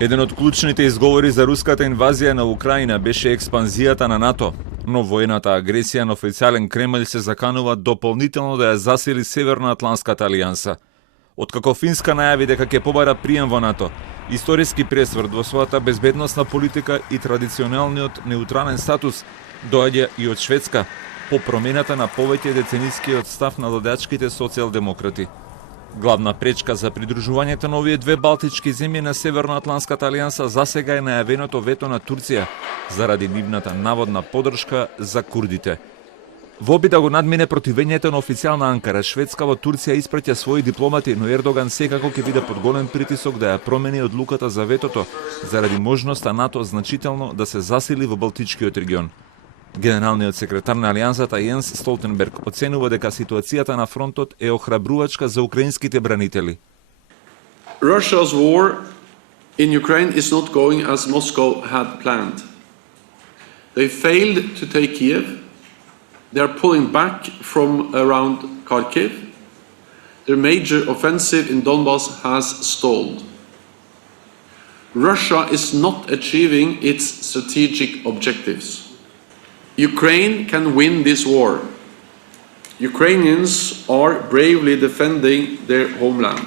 Еден од клучните изговори за руската инвазија на Украина беше експанзијата на НАТО, но воената агресија на официјален Кремљ се заканува дополнително да ја засили Северноатланската алијанса. Откако Финска најави дека ќе побара прием во НАТО, историски пресврт во својата безбедносна политика и традиционалниот неутрален статус доаѓа и од Шведска по промената на повеќе деценискиот став на лодачките социјалдемократи. Главна пречка за придружувањето на овие две балтички земји на Северноатланската алијанса засега е најавеното вето на Турција заради нивната наводна поддршка за курдите. Во обид да го надмине противењето на официјална Анкара, Шведска во Турција испраќа своји дипломати, но Ердоган секако ќе биде под голем притисок да ја промени одлуката за ветото заради можноста НАТО значително да се засили во Балтичкиот регион. Генералниот секретар на Алијансата Јенс Столтенберг оценува дека ситуацијата на фронтот е охрабрувачка за украинските бранители. Russia's war in Ukraine is not going as Moscow had planned. They failed to take Kiev. They are pulling back from around Kharkiv. Their major offensive in Donbas has stalled. Russia is not achieving its strategic objectives. Ukraine can win this war. Ukrainians are bravely defending their homeland.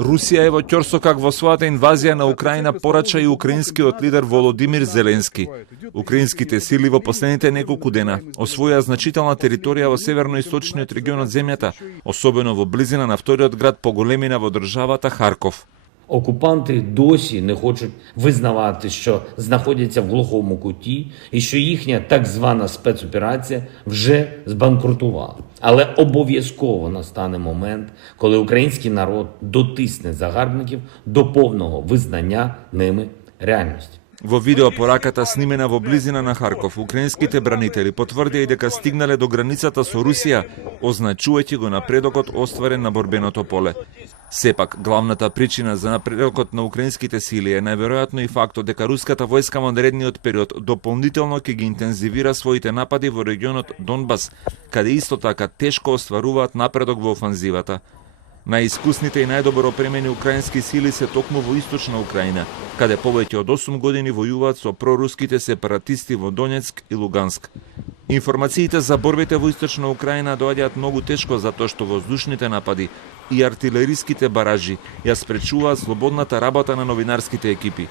Русија е во ќорсокак во својата инвазија на Украина, порача и украинскиот лидер Володимир Зеленски. Украинските сили во последните неколку дена освоја значителна територија во северно-источниот регион од земјата, особено во близина на вториот град по големина во државата Харков. Окупанти досі не хочуть визнавати, що знаходяться в глухому куті і що їхня так звана спецоперація вже збанкрутувала. Але обов'язково настане момент, коли український народ дотисне загарбників до повного визнання ними реальності. Во видеопораката снимена во близина на Харков, украинските бранители потврдија дека стигнале до границата со Русија, означувајќи го напредокот остварен на борбеното поле. Сепак, главната причина за напредокот на украинските сили е најверојатно и фактот дека руската војска во наредниот период дополнително ќе ги интензивира своите напади во регионот Донбас, каде исто така тешко остваруваат напредок во офанзивата. Најискусните и најдобро опремени украински сили се токму во источна Украина, каде повеќе од 8 години војуваат со проруските сепаратисти во Донецк и Луганск. Информациите за борбите во источна Украина доаѓаат многу тешко затоа што воздушните напади и артилериските баражи ја спречуваат слободната работа на новинарските екипи.